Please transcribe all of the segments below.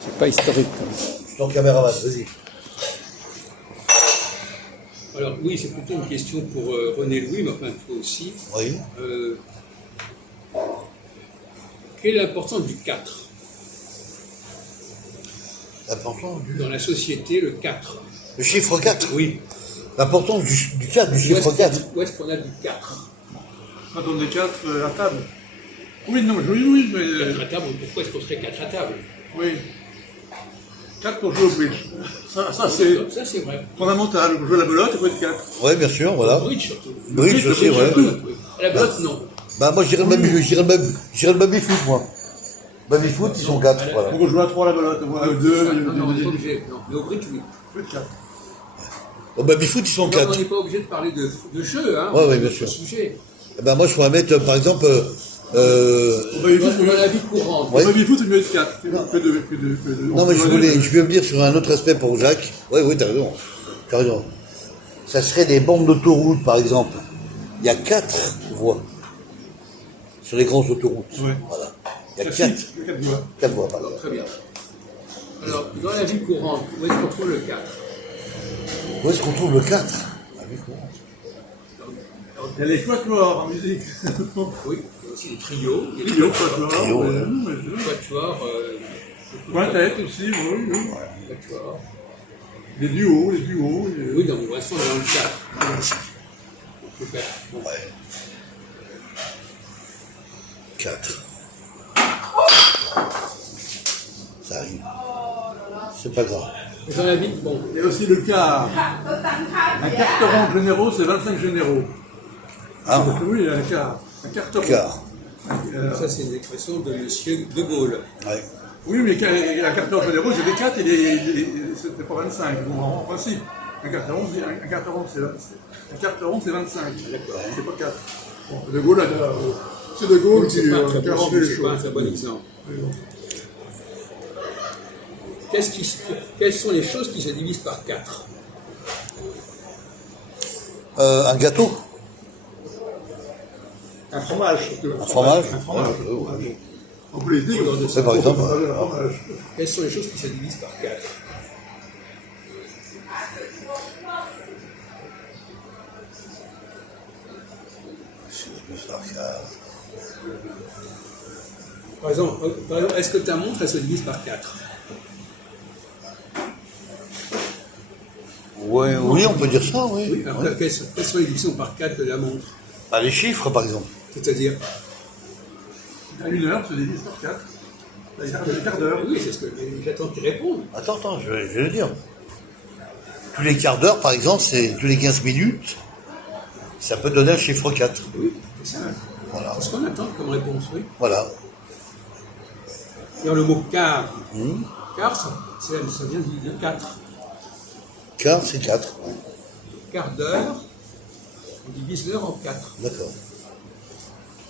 C'est pas historique. Je suis en caméra, vas-y. Alors oui, c'est plutôt une question pour René Louis, mais enfin toi aussi. Oui. Quelle est l'importance du 4 L'importance du... dans la société, le 4? Le chiffre 4. Oui. L'importance du 4, du chiffre 4. Où est-ce qu'on a du 4? Quand on est 4 à table. Oui, non, oui, mais... 4 à table, pourquoi est-ce qu'on serait 4 à table? Oui. 4 pour jouer au bridge. Ça c'est Ça c'est vrai. fondamental. Pour jouer à la belote, il faut être 4. Oui, bien sûr, voilà. Bridge surtout. Bridge aussi, ouais. Oui. À la belote, non. Bah, moi, je dirais le baby-foot, moi. Baby-foot, ils sont 4, voilà. Pour jouer à 3 à la belote, ou à 2, Non, on n'est pas obligé. Non. Mais au bridge, oui. il faut être 4. Au baby-foot, ils sont Non, 4. on n'est pas obligé de parler de jeu, hein. Ouais, on oui, est bien sur sûr. le sujet. Eh ben, moi, je pourrais mettre, par exemple, Au baby-foot, Dans la vie courante. Ouais. au baby-foot, c'est mieux être 4 que 2. non, mais je veux venir sur un autre aspect pour Jacques. Oui, oui, t'as raison. T'as raison. Ça serait des bandes d'autoroute, par exemple. Il y a 4 voies. Sur les grandes autoroutes. Ouais. Voilà. Il y a 4 4 voix. voies, pardon. Très bien. Alors, dans la vie courante, où est-ce qu'on trouve le 4? Où est-ce qu'on trouve le 4? Ah oui, courant. Il y a les quatuors en musique. Oui, il y a aussi les trios. Les Trio, quatuor. Trio, ouais. quatuors, Quintette aussi, oui. quatuors. Les duos. Oui, donc on reste dans le 4. Super. Bon. Ouais. 4. Ça arrive. C'est pas grave. Dans la vie, bon, Il y a aussi le quart. Un carteron généraux, c'est 25 généraux. Ah, Oui, un quart. Un carteron. car. ça c'est une expression de Monsieur De Gaulle. Ouais. Oui, mais un carteron généraux, c'est des 4, c'était pas 25, bon, en principe. Un carteron, c'est 25. C'est pas 4. Bon, De Gaulle, c'est De Gaulle qui C'est pas un très a bon rendu les chiffre, c'est pas un choses. très bon exemple. Quelles sont les choses qui se divisent par 4? Un gâteau. Un fromage, surtout. Un fromage. Un fromage. Ouais. On peut les dire. C'est par exemple. Un fromage. Quelles sont les choses qui se divisent par 4? Par exemple, est-ce que ta montre, elle se divise par 4? Ouais, oui, on peut dire ça, oui. Oui, alors Ouais. quelles sont les divisions par 4 de la montre? Bah, les chiffres, par exemple. C'est-à-dire? À 1 heure, se divise par 4. Il y a un quart d'heure. Oui, c'est ce que j'attends qu'ils répondent. Attends, je vais le dire. Tous les quarts d'heure, par exemple, c'est tous les 15 minutes. Ça peut donner un chiffre 4. Oui, c'est ça. Voilà. C'est ce qu'on attend comme réponse, oui. Voilà. D'ailleurs, le mot quart, quart, ça vient de 4. Quart, c'est 4. Quart d'heure, on divise l'heure en 4. D'accord.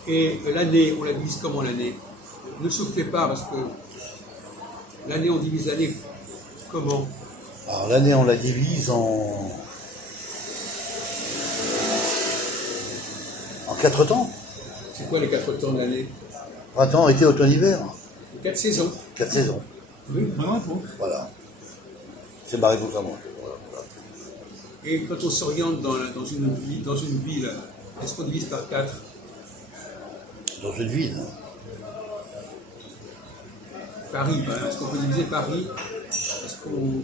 Et l'année, on la divise comment l'année? Ne soufflez pas, parce que l'année, on divise l'année comment? Alors, l'année, on la divise en 4 temps. C'est quoi les 4 temps de l'année? Printemps, été, automne, hiver. Les 4 saisons. 4 saisons. Oui. Maintenant, il faut. Voilà. C'est barré pour moi. Et quand on s'oriente dans une ville, est-ce qu'on divise par 4? Dans une ville. Paris, est-ce qu'on peut diviser Paris? Est-ce qu'on,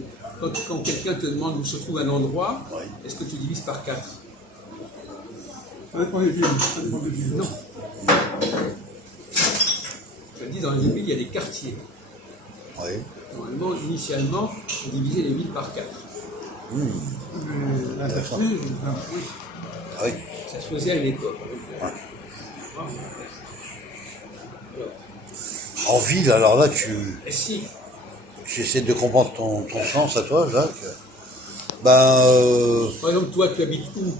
quand quelqu'un te demande où se trouve un endroit, Oui. est-ce que tu divises par 4? Ça dépend des villes. Ça dépend des villes. Non. Je dis, dans une ville, il y a des quartiers. Oui. Normalement, initialement, on divisait les villes par 4. Intéressant. Oui. Ah oui. Ça se faisait à une époque. En ville, alors là, Et si, j'essaie de comprendre ton sens à toi, Jacques. Ben, par exemple, toi, tu habites où?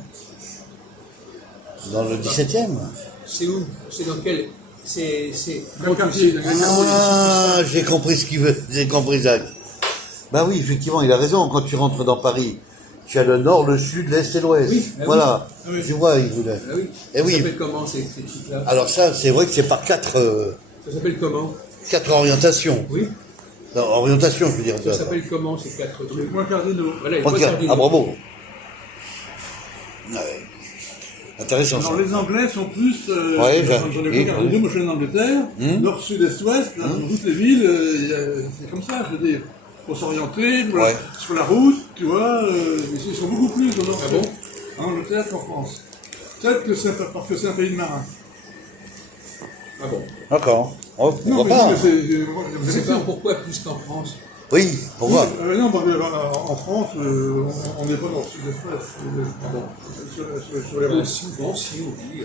dans le 17e. C'est où? C'est dans quel... C'est... Dans le quartier. Dans le quartier. Ah, j'ai compris ce qu'il veut. J'ai compris, Jacques. Ben oui, effectivement, il a raison. Quand tu rentres dans Paris, tu as le nord, le sud, l'est et l'ouest. Oui, ben voilà. oui. Tu vois, il voulait. Ah oui. Eh Ça oui. s'appelle comment, ces trucs-là? Alors ça, c'est vrai que c'est par 4 Ça s'appelle comment? orientations. Oui. Non, orientation, je veux dire. Ça s'appelle comment ces 4 Les trucs? points cardinaux. Voilà, les Point points clair. cardinaux. Ah, bravo. Ouais. Intéressant ça. Alors les Anglais sont plus. Ouais, j'en ai regardé deux, moi je suis en Angleterre, nord, sud, est, ouest, là, dans toutes les villes, c'est comme ça, je veux dire. Pour s'orienter, Ouais. sur la route, tu vois, ils sont beaucoup plus au nord. Ah bon? En Angleterre qu'en France. Peut-être que c'est parce que c'est un pays de marins. Ah bon? D'accord. Oh, Non, pourquoi pas? Je sais pas pourquoi plus qu'en France. Oui, pourquoi? Non, en France, on n'est pas dans le sud-est. Sur les routes. Souvent, si on dit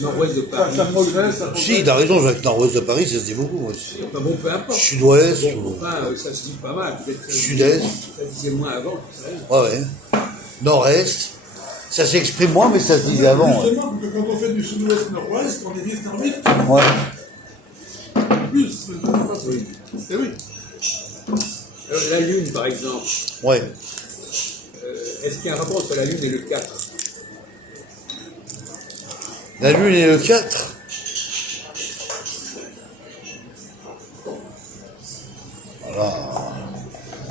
Nord-ouest de Paris. Ça progresse, ça progresse. Si, t'as raison, Jacques, nord-ouest de Paris, ça se dit beaucoup. Moi aussi. enfin bon, peu importe. Sud-ouest, Bon, enfin, ça se dit pas mal. Peut-être Sud-est. ça disait moins avant, je sais rien. Ouais, ouais. Nord-est, ça s'exprime moins, mais ça se disait avant. Ouais. Justement, que quand on fait du sud-ouest nord-ouest, on est vite nord-vite. Ouais. Plus, oui. Eh oui. Alors, la Lune, par exemple, Ouais. est-ce qu'il y a un rapport entre la Lune et le 4? La Lune est le 4. Voilà.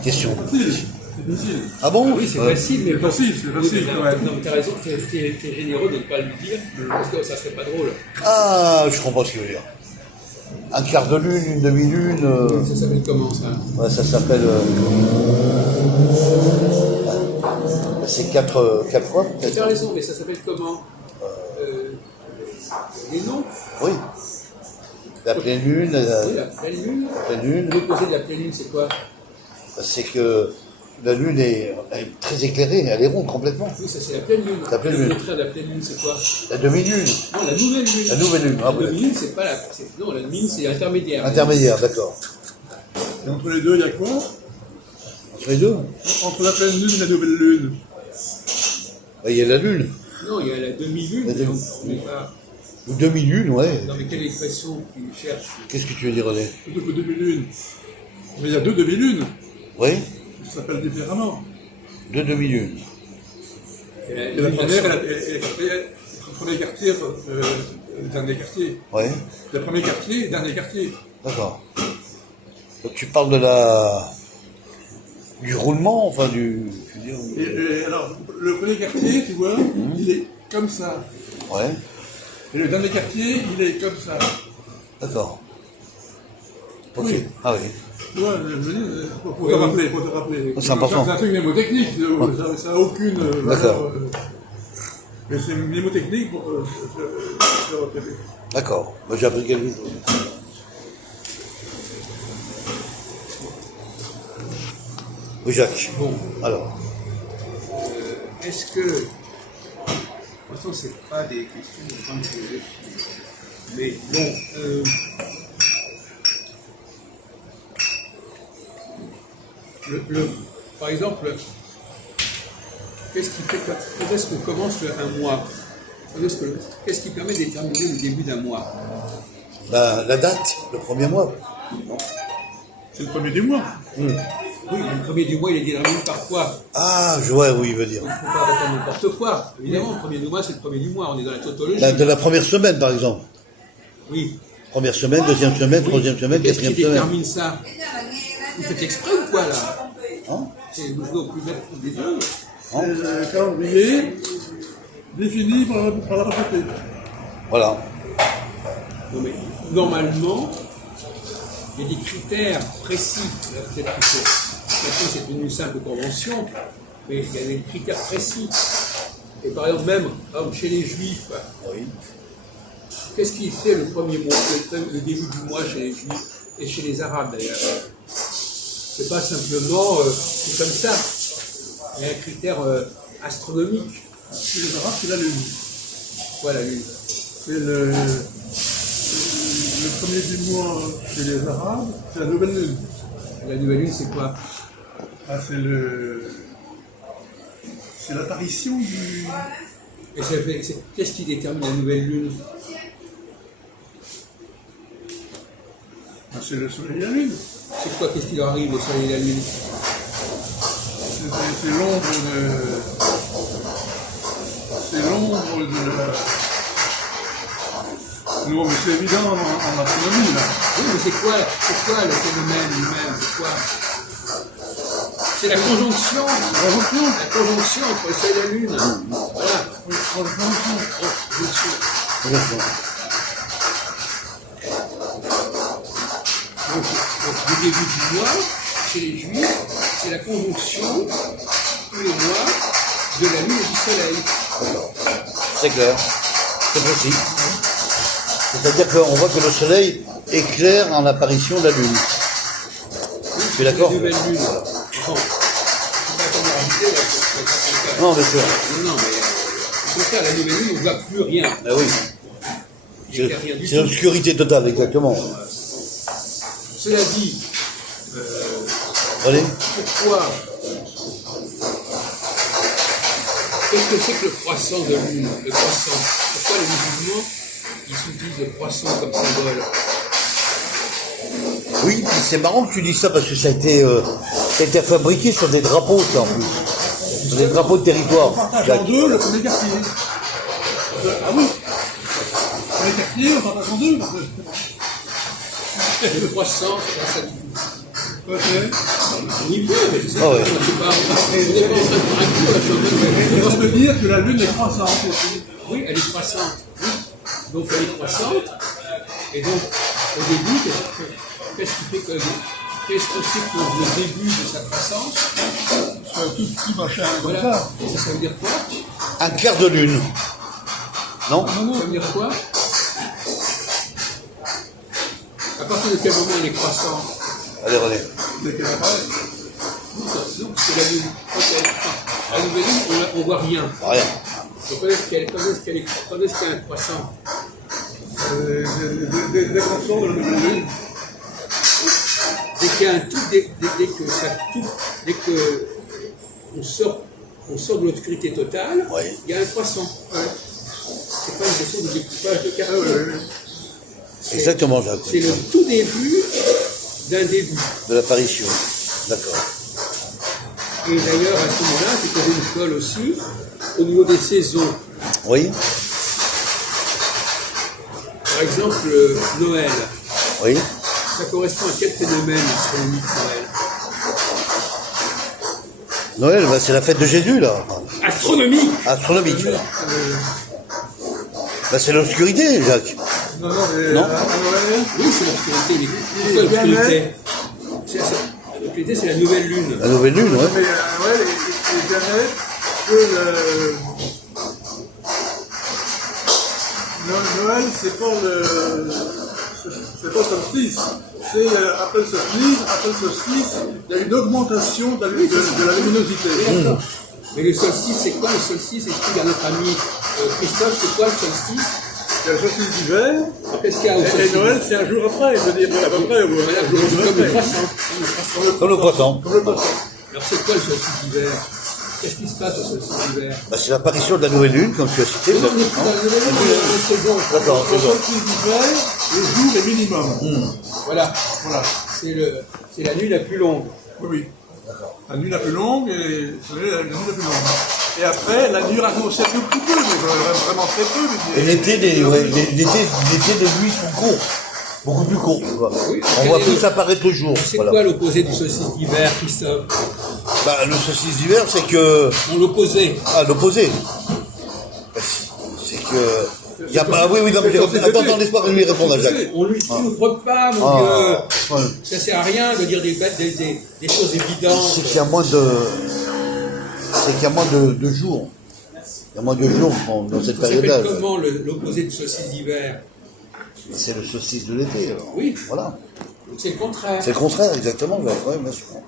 Question. Facile. C'est facile. Ah bon? Oui, c'est Ouais. facile, mais C'est facile, c'est oui, facile, mais quand même. non, mais t'as raison, t'es généreux de ne pas le dire, parce que ça serait pas drôle. Ah, je comprends ce que je veux dire. Un quart de lune, une demi-lune, Ça s'appelle comment, ça? ouais, ça s'appelle. C'est 4 fois peut-être. T'as raison, mais ça s'appelle comment? Les noms? Oui. La pleine lune, Oui, la pleine Lune. pleine lune, L'opposé de la pleine Lune, c'est quoi? c'est que la lune est très éclairée, elle est ronde complètement. Oui, ça c'est la pleine Lune. La pleine Le Lune. contraire de la pleine Lune, c'est quoi? La demi-lune, Non, la nouvelle Lune. la nouvelle lune, ah, La ouais. demi-lune, c'est pas la. Non, la demi-lune, c'est intermédiaire. Intermédiaire, d'accord. Et entre les deux, il y a quoi? Entre les deux, Entre la pleine lune et la nouvelle lune. il y a la lune. Non, il y a la demi-lune. La mais demi- on n'est pas. Ou demi-lune, ouais. Non, mais quelle expression tu cherches? Qu'est-ce que tu veux dire, René? Plutôt que demi-lune. Mais il y a deux demi-lunes. Oui, Ça s'appelle différemment. deux demi-lunes. Et la Et la lune, première, la- le premier quartier, le dernier quartier. Oui, Le premier quartier, le dernier quartier. d'accord. Donc, tu parles du roulement, enfin je veux dire, Et alors, le premier quartier, tu vois, il est comme ça. ouais, Et le dernier quartier, il est comme ça. d'accord. Ok, Oui. ah oui. Tu vois, je veux dire, faut te rappeler, faut te rappeler. C'est important. C'est un truc mnémotechnique, ça n'a aucune valeur. D'accord. Mais c'est mnémotechnique pour se repérer. D'accord, moi j'ai appris quelque chose. Oui, Jacques. Bon, Alors, est-ce que. Pour l'instant, c'est pas des questions de grande philosophie. Mais bon. Par exemple, qu'est-ce qui fait que. Quand est-ce qu'on commence un mois? Qu'est-ce qui permet de déterminer le début d'un mois? la date, le premier mois. C'est le premier du mois. Oui, le premier du mois, il est déterminé par quoi? Ah, je vois où il veut dire. On ne peut pas répondre n'importe quoi. Évidemment, le premier du mois, c'est le premier du mois. On est dans la tautologie. De la première semaine, par exemple. Oui. Première semaine, deuxième semaine, troisième semaine, Qu'est-ce qui quatrième semaine. détermine ça? Vous faites exprès ou quoi, là? Hein? C'est vous jouez au plus bête des deux. C'est le calendrier défini par la propriété. Voilà. Non, mais normalement, il y a des critères précis. Là, peut-être que maintenant, c'est devenu une simple convention, mais il y a des critères précis. Et par exemple, même chez les Juifs, Oui. qu'est-ce qui fait le premier mois, le début du mois chez les Juifs et chez les Arabes d'ailleurs? C'est pas simplement c'est comme ça. Il y a un critère astronomique. Chez les Arabes, c'est la lune. Voilà, lui. C'est le premier du mois chez les Arabes, c'est la nouvelle lune. La nouvelle lune, c'est quoi? Ah, c'est l'apparition du. Et qu'est-ce qui détermine la nouvelle lune? Ah, c'est le soleil et la lune. C'est quoi? Qu'est-ce qui leur arrive au soleil et la lune? C'est l'ombre de. C'est l'ombre Non, mais c'est évident en astronomie, là. Oui, mais c'est quoi le phénomène lui-même? C'est quoi? C'est la conjonction entre le Soleil et la Lune. Voilà. Conjonction. Donc, le début du mois, chez les Juifs, c'est la conjonction, tous les mois, de la Lune et du Soleil. C'est clair, c'est précis. C'est-à-dire qu'on voit que le Soleil éclaire en l'apparition de la Lune. Tu es d'accord? La nouvelle Lune. Bon, c'est pas comme la réalité, là, c'est Non, bien sûr. non, mais au contraire, la nouvelle Lune, on ne voit plus rien. Ah oui. Il n'y a rien du C'est tout. l'obscurité totale, exactement. Cela dit, Allez. pourquoi? Qu'est-ce que c'est que le croissant de Lune? Le croissant. Pourquoi les musulmans, ils utilisent le croissant comme symbole? Oui, puis c'est marrant que tu dis ça parce que ça a été fabriqué sur des drapeaux, ça, en plus. Sur des drapeaux de territoire. On partage en deux le premier quartier. Ah oui. Le premier quartier, on partage en deux. Le croissant, ça dit. Okay. Oui, mais je sais Ah ouais. pas, on n'est pas en train de faire un coup, là, je Ça veut dire que la Lune est croissante aussi. Oui, elle est croissante. Oui. Donc elle est croissante. Et donc, au début, qu'est-ce qui fait que c'est pour le début de sa croissance? C'est un tout petit machin comme Voilà. ça. Et ça veut dire quoi? Un quart de lune. Non? Ça veut dire quoi? À partir de quel moment elle est croissante? Allez, René. Dès qu'elle apparaît. Donc c'est la Lune. Quand la nouvelle Lune, on ne voit rien. Rien. Donc quand est-ce qu'il y a un croissant? Des croissants de la nouvelle Lune. Dès qu'il y a un tout, dès que on sort de l'obscurité totale, Oui. il y a un croissant. Ouais. C'est pas une question de découpage de caractère. Exactement, Jacques. C'est le tout début d'un début. De l'apparition. D'accord. Et d'ailleurs, à ce moment-là, c'est qu'il y avait une colle aussi, au niveau des saisons. Oui? Par exemple, Noël. Oui? Ça correspond à quel phénomène astronomique Noël? Noël, bah, c'est la fête de Jésus, là. Astronomique. Astronomique. Bah, c'est l'obscurité, Jacques. Non, mais Non. à Noël, Oui, c'est l'obscurité. Pourquoi l'obscurité? L'obscurité, c'est la nouvelle lune. La nouvelle lune, ouais. mais à Noël, il est bien net que Noël, c'est pas le solstice. C'est après le solstice, il y a une augmentation de la luminosité. D'accord. Mais le solstice, c'est quoi le solstice? Explique à notre ami Christophe, c'est quoi le solstice? Il y a le solstice d'hiver, Qu'est-ce qu'il y a au et solstice? Noël, c'est un jour après, je veux dire, à peu près. Voilà, un jour comme le après. croissant. Comme le poisson. Comme le poisson. Alors c'est quoi le solstice d'hiver? Qu'est-ce qui se passe au solstice d'hiver? Bah, c'est l'apparition de la nouvelle lune, comme tu as cité. Non, on est plus dans le nouvelle lune, on est saison. D'accord, Au c'est bon. solstice d'hiver, le jour est minimum. Voilà, Voilà. c'est la nuit la plus longue. Oui, oui. La nuit la plus longue et la nuit la plus longue. Et après, la nuit raccourcit un tout petit peu, mais vraiment très peu. Et l'été, les nuits sont courtes. Beaucoup plus courtes, tu vois. Oui, On voit plus apparaître le jour. C'est Voilà. quoi l'opposé du solstice d'hiver, Christophe? Bah, le solstice d'hiver, c'est que... On l'opposait. Ah, l'opposé. C'est que... Il y a pas... Oui, non, mais attends, laisse-moi lui répondre à Jacques. On lui ouvre pas, mon Ah, Dieu. ouais. Ça sert à rien de dire des choses évidentes. C'est qu'il y a moins de... C'est qu'il y a moins de jours. Il y a moins de jours dans cette Ça s'appelle période-là. comment l'opposé du solstice d'hiver? C'est le solstice de l'été, alors. Oui. Voilà. C'est le contraire. C'est le contraire, exactement. Oui, bien sûr. Donc,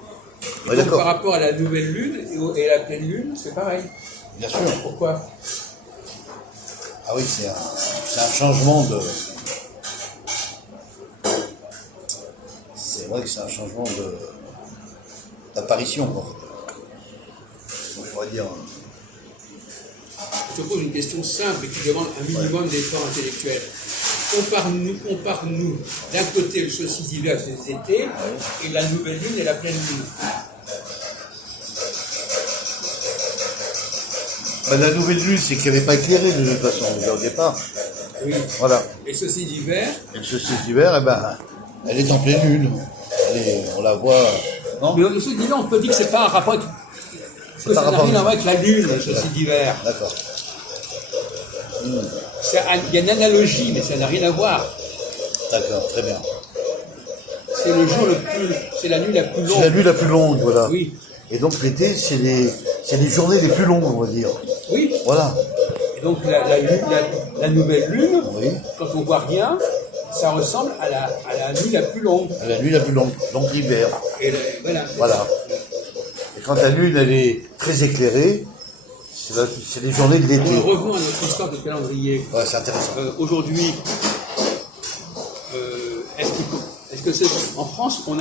Oui, d'accord. par rapport à la nouvelle lune et à la pleine lune, c'est pareil. Bien sûr. Pourquoi? Ah oui, c'est un changement de... C'est vrai que c'est un changement d'apparition, en fait. On pourrait dire... Je te pose une question simple et qui demande un minimum d'effort intellectuel. Compare-nous d'un côté le solstice d'hiver, c'est l'été, et la nouvelle lune et la pleine lune. Bah, la nouvelle lune, c'est qu'elle n'est pas éclairée de toute façon, déjà au départ. Oui. Voilà. Et ceci d'hiver, Et le solstice d'hiver, eh ben, elle est en pleine lune. On la voit. Non? mais ceci d'hiver, on peut dire que c'est pas un rapport avec, que pas ça n'a rapport rien à avec- voir avec la lune, ceci d'hiver. D'accord. Il y a une analogie, mais ça n'a rien à voir. D'accord, très bien. C'est le jour le plus, c'est la nuit la plus C'est la longue. nuit la plus longue, voilà. Oui. Et donc l'été, c'est les journées les plus longues, on va dire. Oui. Voilà. Et donc la nouvelle lune, Oui. quand on voit rien, ça ressemble à la nuit la plus longue. La nuit la plus longue, donc l'hiver. Et voilà. Voilà. Et quand la lune, elle est très éclairée, c'est les journées de l'été. Revenons à notre histoire de calendrier. Ouais, c'est intéressant. Aujourd'hui, est-ce que c'est en France on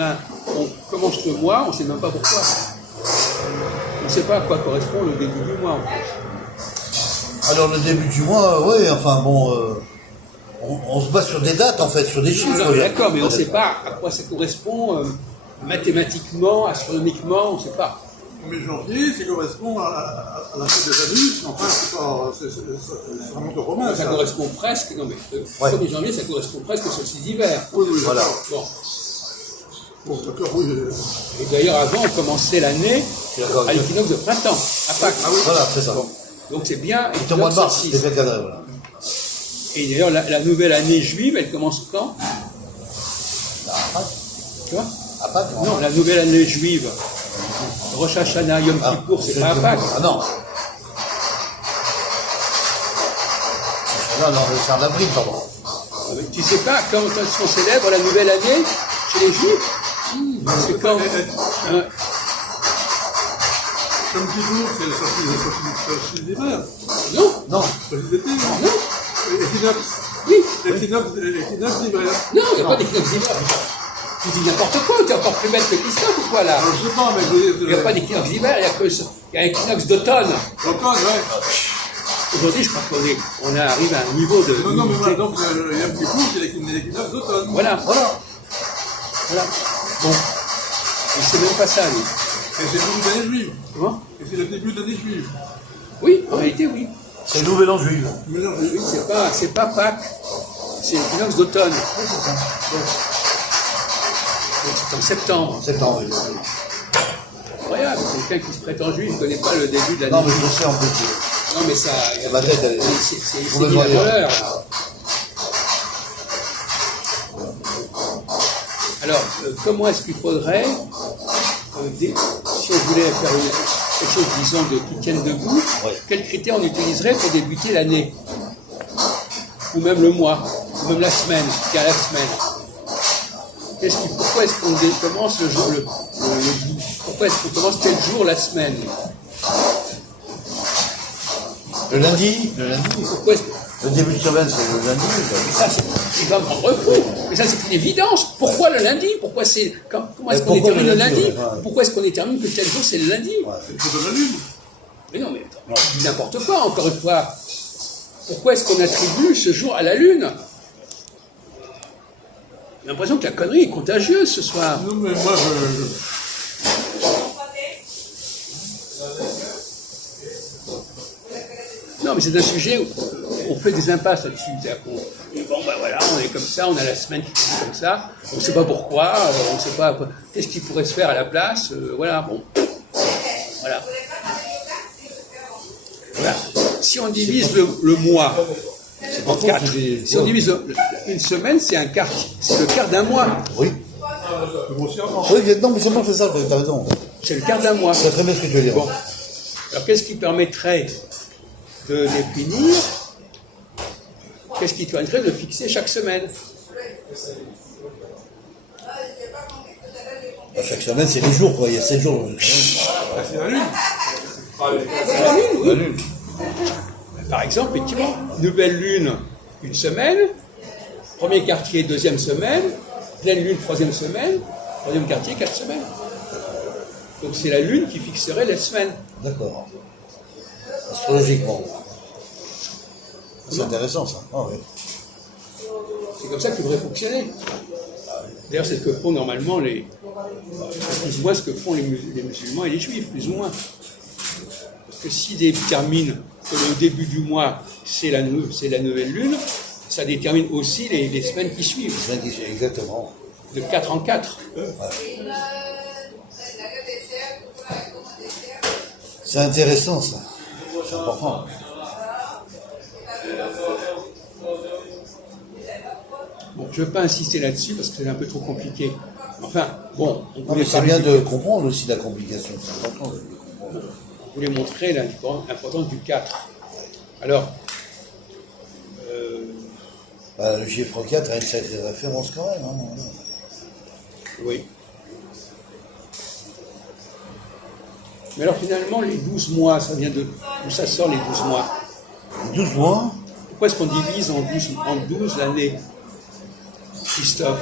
commence le mois, on ne sait même pas pourquoi. On ne sait pas à quoi correspond le début du mois en France. Alors le début du mois, oui, enfin bon, on se base sur des dates en fait, sur des chiffres. Non, d'accord, mais on ne sait pas à quoi ça correspond mathématiquement, astronomiquement, on ne sait pas. Mais janvier, ça correspond à la fête des Janus. Enfin, ça remonte au romain. Ça correspond presque, non mais le 1er janvier, ça correspond presque au solstice d'hiver. Oui, oui, Voilà. Bon. Bon, d'accord, oui. Et d'ailleurs, avant, on commençait l'année D'accord. à l'équinoxe de printemps, à Pâques. Ah oui, voilà, c'est ça. Donc c'est bien. C'est au mois de mars, solstice. c'était bien cadré, voilà. Et d'ailleurs, la nouvelle année juive, elle commence quand? À Pâques, Tu vois? à Pâques, Non, la nouvelle année juive. Rosh Hashanah, Yom Kippour, c'est pas à Pâques. Ah non. Non, c'est en avril, pardon. Mais tu sais pas quand est-ce qu'on célèbre la nouvelle année chez les Juifs? C'est quand? Comme Kippour, c'est le solstice d'hiver. Non, Non. Solstice d'été. non, Équinoxe. oui. Équinoxe d'hiver. Non, il n'y a pas d'équinoxe d'hiver. Tu dis n'importe quoi, tu es encore plus bête que Christophe ou quoi là? Alors, je sais pas, mais vous Il n'y a pas d'équinoxe d'hiver, il y a un équinoxe d'automne. l'automne, ouais. Aujourd'hui, je crois qu'on arrive à un niveau de. Non, mais voilà, donc, Yom Kippour, c'est l'équinoxe d'automne. Voilà. Voilà. Voilà. Bon. Il sait même pas ça, lui. Et c'est le début d'année juive. Comment? Et c'est le début d'année juive. Oui, en réalité, oui. C'est le nouvel an juif. Mais non, Oui, c'est pas Pâques, c'est l'équinoxe d'automne. Donc c'est en septembre. Septembre. Oui. Incroyable, quelqu'un qui se prétend juif ne connaît pas le début de l'année. Non, mais je sais en plus. Non, mais ça. Ma tête, elle est. C'est Vous me dit la voyez. voleur. Alors, comment est-ce qu'il faudrait, si on voulait faire quelque chose, disons, qui tienne debout, Ouais. quels critères on utiliserait pour débuter l'année? Ou même le mois, ou même la semaine, qu'à la semaine. Pourquoi est-ce qu'on commence le jour, pourquoi est-ce qu'on commence quel jour la semaine? Le lundi. Pourquoi est-ce que... Le début de semaine, c'est le lundi. Mais ça, il va me rendre fou. Mais ça, c'est une évidence. Pourquoi le lundi? Comment est-ce qu'on pourquoi détermine le le lundi, lundi? ouais. Pourquoi est-ce qu'on détermine que tel jour c'est le lundi? c'est le jour de la lune. Mais non, mais attends, je dis n'importe quoi, encore une fois. Pourquoi est-ce qu'on attribue ce jour à la lune? J'ai l'impression que la connerie est contagieuse ce soir. Non, mais moi, Non, mais c'est un sujet où on fait des impasses là-dessus. C'est-à-dire qu'on dit, bon, ben voilà, on est comme ça, on a la semaine qui finit comme ça, on ne sait pas pourquoi, on ne sait pas qu'est-ce qui pourrait se faire à la place, voilà, bon. Voilà. Voilà. Si on divise le mois en 4, si on divise une semaine, c'est le quart d'un mois. Oui. grossièrement. Oui, non, mais seulement c'est ça, t'as raison. C'est le quart d'un mois. C'est très bien ce que tu veux dire. Bon. Alors qu'est-ce qui permettrait de définir, qu'est-ce qui permettrait de fixer chaque semaine? Chaque semaine, c'est les jours, quoi. Il y a 7 jours. C'est la lune. C'est la lune, oui. Par exemple, effectivement, nouvelle lune, une semaine, premier quartier, deuxième semaine, pleine lune, troisième semaine, troisième quartier, 4 semaines. Donc c'est la lune qui fixerait les semaines. D'accord. Astrologiquement. C'est intéressant, ça. Ah, oui. C'est comme ça qu'il devrait fonctionner. D'ailleurs, c'est ce que font normalement plus ou moins ce que font les musulmans et les juifs, plus ou moins. Parce que s'ils déterminent que le début du mois, c'est la nouvelle lune, ça détermine aussi les semaines qui suivent, Exactement. de 4 en 4. C'est intéressant, ça. C'est important. Bon, je ne veux pas insister là-dessus parce que c'est un peu trop compliqué. Enfin, bon, on Non, voulait mais c'est parler bien du- de comprendre aussi la complication. C'est important de le comprendre. on voulait montrer l'importance du 4. Alors, Bah, le chiffre 4 a une sacrée référence quand même. Hein. oui. Mais alors finalement, les 12 mois, ça vient de... D'où ça sort les 12 mois? 12 mois. Pourquoi est-ce qu'on divise en 12 l'année, Christophe?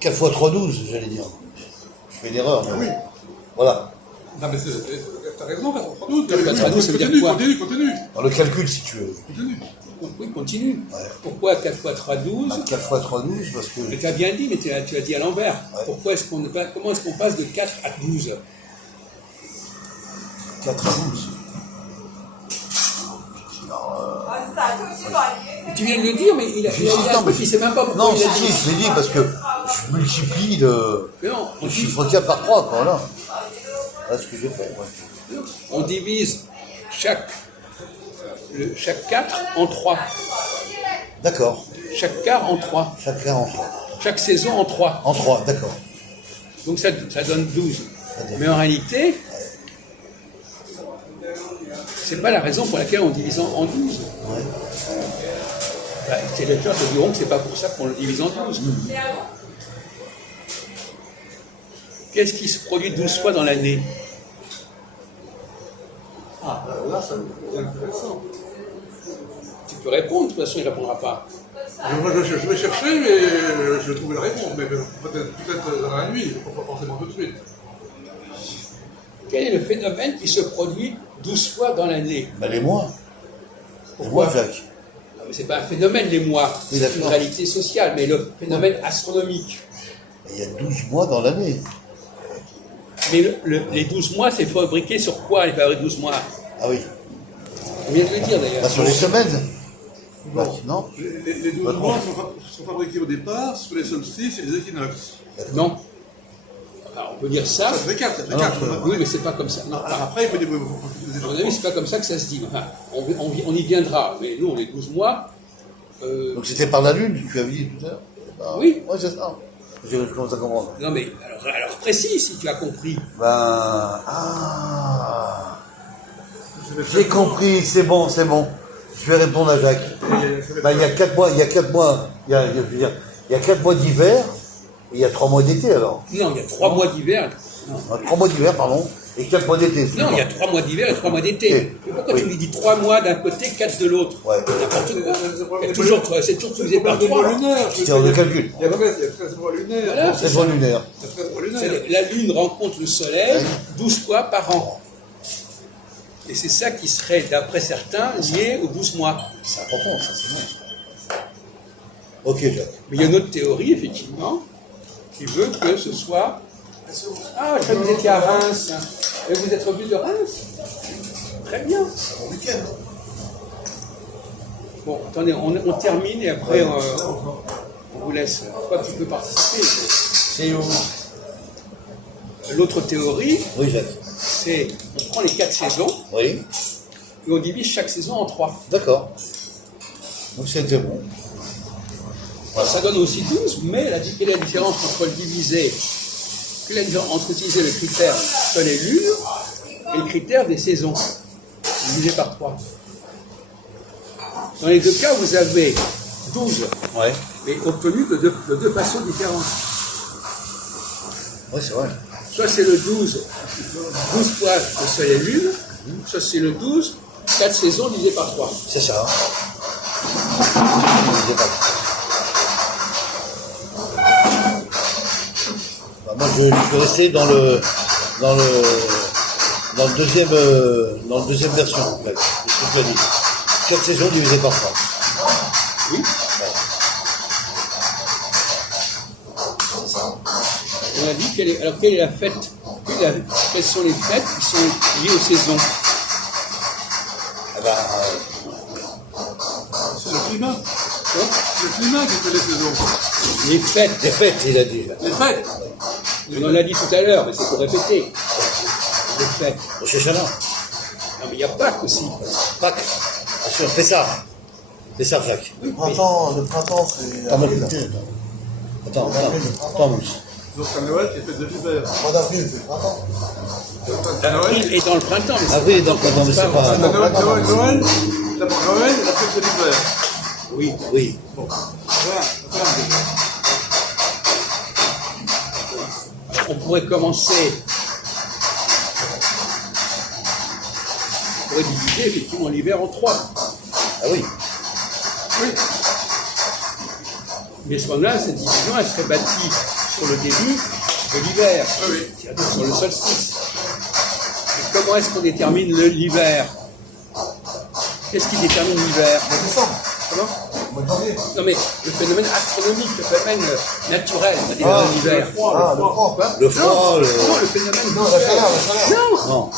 4 fois 3, 12, j'allais dire. Je fais une erreur. Mais... Oui. Voilà. Non, mais t'as raison, 432. 432, ça veut dire quoi? Continue. Dans le calcul, si tu veux. Continue. Oui, continue. Ouais. Pourquoi 4 fois 3, 12? 4 fois 3, 12, parce que... Mais tu as bien dit, mais tu as dit à l'envers. Ouais. Pourquoi est-ce qu'on comment est-ce qu'on passe de 4 à 12? 4 à 12. Et tu viens de le dire, mais il a dit un truc, il sait même pas pourquoi Non, il a si, dit. je l'ai dit parce que je multiplie le Mais non, chiffre 4 par 3, quoi, voilà. Voilà ce que j'ai fait, ouais. on divise chaque 4 en 3. D'accord. Chaque quart en 3. Chacun en 3. Chaque saison en 3. En 3, d'accord. Donc ça donne 12. Mais en réalité, c'est pas la raison pour laquelle on divise en 12. Ouais. Bah, les lecteurs te diront que c'est pas pour ça qu'on le divise en 12. Qu'est-ce qui se produit 12 fois dans l'année? Là, c'est intéressant. Tu peux répondre, de toute façon il ne répondra pas. Je vais chercher, mais je vais trouver la réponse. Mais peut-être dans la nuit, pas forcément tout de suite. Quel est le phénomène qui se produit 12 fois dans l'année? Bah, les mois. Les Pourquoi? mois, Jacques. Non, mais c'est pas un phénomène, les mois. Oui, C'est une d'accord. réalité sociale, mais le phénomène astronomique. Il y a 12 mois dans l'année. Mais les 12 mois, c'est fabriqué sur quoi, les 12 mois? Ah oui. On vient de le dire d'ailleurs. Bah, sur les semaines. Bah, non. Les 12 mois sont fabriqués au départ sur les solstices et les équinoxes. Non. Alors, on peut dire ça. Ça fait 4, ça fait Non, 4. Oui, mais c'est pas comme ça. Non, Alors après, il faut des à mon avis, c'est pas comme ça que ça se dit. Enfin, on y viendra. Mais nous, on est 12 mois. Donc c'était par la lune, tu avais dit tout à l'heure. Bah, Oui. Ouais, c'est ça. Je commence à comprendre. Non, mais alors précis, si tu as compris. Ben. J'ai compris, c'est bon, c'est bon. Je vais répondre à Jacques. Ben, il y a 4 mois, il y a 4 mois, je veux dire, il y a 4 mois d'hiver, et il y a 3 mois d'été alors. Non, il y a 3 mois d'hiver. Non. 3 mois d'hiver, pardon, et 4 mois d'été. Non, il y a 3 mois d'hiver et 3 mois d'été. Oui. Mais pourquoi Oui. tu lui dis 3 mois d'un côté, 4 de l'autre? Ouais. N'importe quoi. Il y a toujours, c'est toujours divisé par des mois 3. lunaires. C'est en de calcul. Il y a 13 mois lunaires. Voilà. C'est mois lunaire. Il y a 13 mois lunaires. La Lune rencontre le Soleil Ouais. 12 fois par an. Et c'est ça qui serait, d'après certains, lié aux 12 mois. C'est important, ça, c'est bon. Ça. Ok, Jacques. Mais il y a une autre théorie, effectivement, qui veut que ce soit... Ah, je crois que vous étiez à Reims. Et vous êtes revenu de Reims? Très bien. Bon week-end. Bon, attendez, on termine et après on vous laisse. Toi, tu peux participer. C'est où? L'autre théorie, Oui, Jacques. c'est on prend les 4 saisons Oui. et on divise chaque saison en 3. D'accord. Donc c'était bon. Ça donne aussi 12, mais quelle est la différence entre le diviser, quelle est la différence entre utiliser le critère soleil-lune et le critère des saisons, divisé par 3. Dans les deux cas, vous avez 12, Ouais. mais obtenu de deux façons différentes. Oui, c'est vrai. Soit c'est le 12 fois le soleil-lune, soit c'est le 12, 4 saisons divisé par 3. C'est ça. Bah, moi, je vais rester dans le deuxième version, en fait, de ce que tu as dit. 4 saisons divisées par 3. Oui. On a dit quelle est la fête, quelles sont les fêtes qui sont liées aux saisons? Eh ben, climat. Hein? Le climat qui fait les saisons. Les fêtes, Les fêtes, il a dit. Les fêtes. on en a dit tout à l'heure, mais c'est pour répéter. Les fêtes. Rosh Hashanah, Non, mais il y a Pâques aussi. Pâques, bien sûr, Pessah. Pessah, Jacques. Le printemps, c'est Ah, mais avril. putain, attends, attends, Mousse. Donc à Noël, qui est fait de l'hiver. Mois d'avril, c'est le printemps. À Noël, Avril est dans le printemps. Mais Avril est dans le printemps, mais c'est pas- à Noël, d'abord Noël et la fête de l'hiver. Oui. Oui. On pourrait commencer. On pourrait diviser effectivement l'hiver en 3. Ah oui. Oui. Mais à ce moment-là, cette division, elle serait bâtie sur le début de l'hiver, Oui. c'est-à-dire sur le solstice. Et comment est-ce qu'on détermine l'hiver? Qu'est-ce qui détermine l'hiver? Mois de décembre, Comment? mois de janvier. Non mais le phénomène astronomique, le phénomène naturel, c'est-à-dire l'hiver. Le froid. Le froid, Non, le phénomène Non, la chaleur, la chaleur. Non. Non.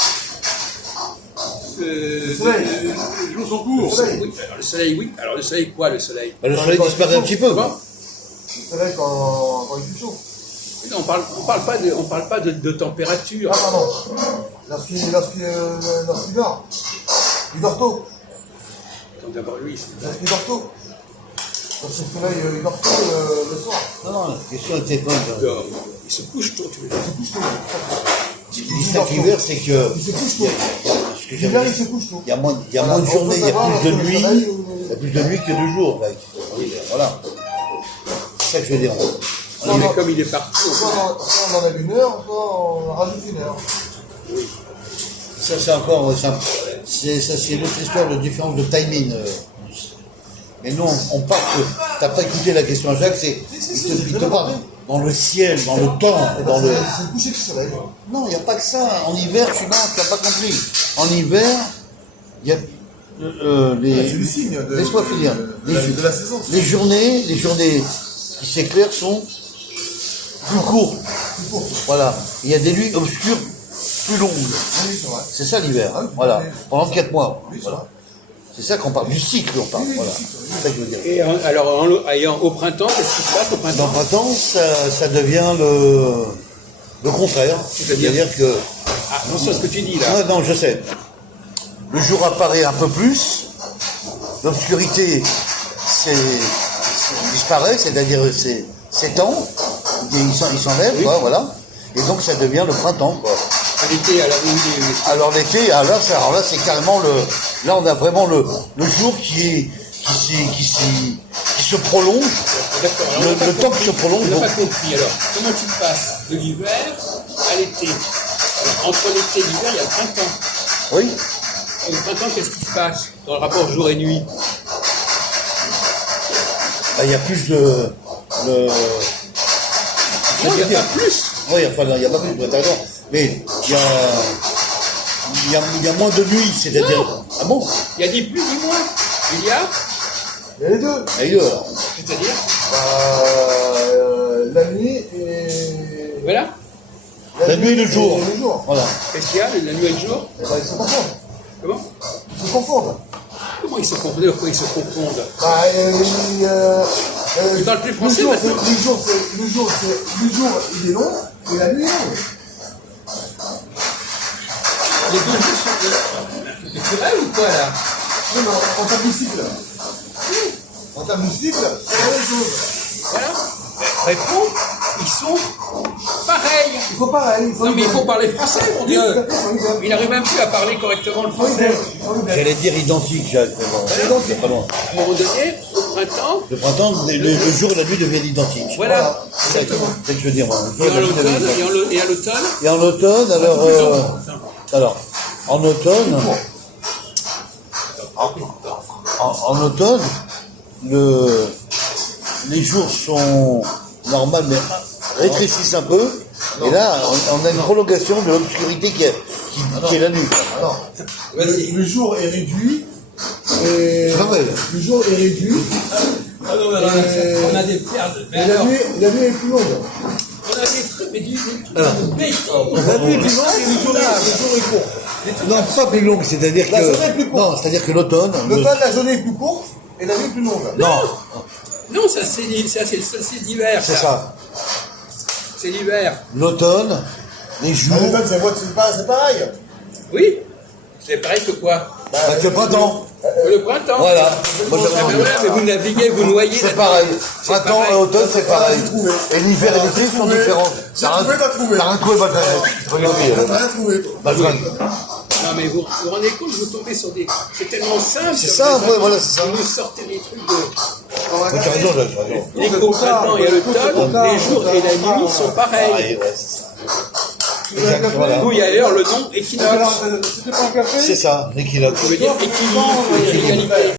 Les soleil. jours sont courts. Oui, alors le soleil, oui. Alors le soleil, quoi, le soleil? Bah, le soleil disparaît un petit peu. Comment? Le soleil quand il fait chaud. Non, on parle pas de température. Ah, pardon. Lorsqu'il dort. Il dort tôt. Attends, d'abord, lui, Lorsqu'il dort tôt. Lorsque le soleil, il dort tôt le soir. Non, non, la question était bonne. il se couche tôt, tu veux dire. Il se couche tôt. Ce qui distingue l'hiver, c'est que. Il se couche tôt. Ce que L'hiver, j'avais il dit, se couche tôt. il y a moins Voilà, de on journées, peut il y a savoir plus de entre le nuit. soleil Il y a plus de nuit que de jours, mec. Oui, voilà. C'est ça que je veux dire. Non, mais comme il est parti, Soit on enlève une heure, soit on rajoute une heure. Ça, c'est encore. Ça, c'est une autre histoire de différence de timing. Mais non, on parle que. T'as pas écouté la question à Jacques, c'est. Il te parle dans le ciel, dans le temps, dans le. C'est le coucher du soleil. Non, il n'y a pas que ça. En hiver, tu n'as pas compris. En hiver, il y a les. C'est le signe de, Laisse-moi finir. de la saison. Les journées qui s'éclairent sont plus courtes. Voilà. Il y a des nuits obscures plus longues. Oui, c'est vrai. C'est ça l'hiver. Voilà. Pendant 4 mois. Voilà. C'est ça qu'on parle. Du cycle, on parle. Voilà. C'est ça que je veux dire. et au printemps, qu'est-ce qui se passe au Dans printemps? le printemps, ça devient le contraire. C'est-à-dire que. Ah, non, c'est ce que tu dis là. Ah, non, je sais. Le jour apparaît un peu plus, l'obscurité disparaît, c'est-à-dire s'étend, il s'enlève, quoi, voilà. Et donc ça devient le printemps, quoi. À l'été, à la Alors l'été, là c'est carrément là on a vraiment le jour qui se prolonge, D'accord. Alors, on n'a le pas temps qui se prolonge. On n'a donc- pas compris. Alors, comment tu passes de l'hiver à l'été? Alors, entre l'été et l'hiver, il y a le printemps. Oui. Au printemps, qu'est-ce qui se passe dans le rapport jour et nuit? Bah, il y a plus de. Non, il n'y a pas plus. Oui, enfin, non, il n'y a pas plus, t'as raison. Mais il y a moins de nuit, c'est-à-dire. Non. Ah bon? Il y a ni plus ni moins. Il y a, Il y a les deux. Ailleurs. c'est-à-dire, La nuit et. voilà. La nuit et le jour. Et le jour. Voilà. Qu'est-ce qu'il y a, la nuit et le jour? Eh ben, ils se confondent. Comment? Ils se confondent. Comment ils se confondent? Pourquoi ils se confondent? Bah, Tu parles plus français, le jour, maintenant? le jour, il est long et la nuit est longue. Les deux jours sont c'est vrai ou quoi là? Non, mais en termes de cycle. En termes de cycle, c'est la même chose. Voilà. Réponds, ils sont pareils. Il faut pareil. Non mais il faut parler français, mon Dieu. Tout à fait, ils sont Il n'arrive même plus à parler correctement le français. J'allais dire identique, Jacques, mais bon, c'est pas loin. À un moment donné, au printemps, Le printemps, le jour et la nuit deviennent identiques. voilà. C'est ça que je veux dire, moi. Le Et jour et en la nuit deviennent l'automne, identiques. et à l'automne, Et en automne, alors, en automne, en automne, les jours sont normaux, mais rétrécissent un peu. Et là, on a une prolongation de l'obscurité qui est la nuit. Alors, le jour est réduit. Et Travail. le jour est réduit. on a des perles. Mais Et alors, la nuit est plus longue. on a des trucs, mais des trucs Alors. de bêtises. La nuit est plus longue et le jour est court. Non, pas plus longue, c'est-à-dire La que. journée est plus courte. Non, c'est-à-dire que l'automne. L'automne, la journée est plus courte et la nuit plus longue. Non, Non, ça c'est l'hiver. c'est ça. C'est l'hiver. L'automne, les jours, En fait, c'est pareil. Oui. C'est pareil que quoi? bah, que le printemps. Que le printemps. Voilà. Moi, Ah ben voilà, mais vous naviguez, vous noyez. c'est là-dedans. pareil. C'est Printemps pareil. et automne, c'est pareil. J'ai trouvé. Et l'hiver et l'été sont différents. T'as trouvé. T'as rien trouvé, bah, t'as rien oublié. T'as rien trouvé. Bah, je- Non mais vous vous rendez compte, vous tombez sur des... C'est tellement simple. C'est comme ça, raisonnement. ouais, voilà, c'est ça. Vous nous sortez des trucs de... Mais t'as raison, Jacques, t'as raison. Les qu'au printemps et à l'automne, les jours et la nuit sont pareils. Pareil, ouais, c'est ça. Exact, voilà. Vous, il y a d'ailleurs le nom équinoxe. C'était pas un café? C'est ça, l'équinoxe. Ça veut dire équilibre, égalité.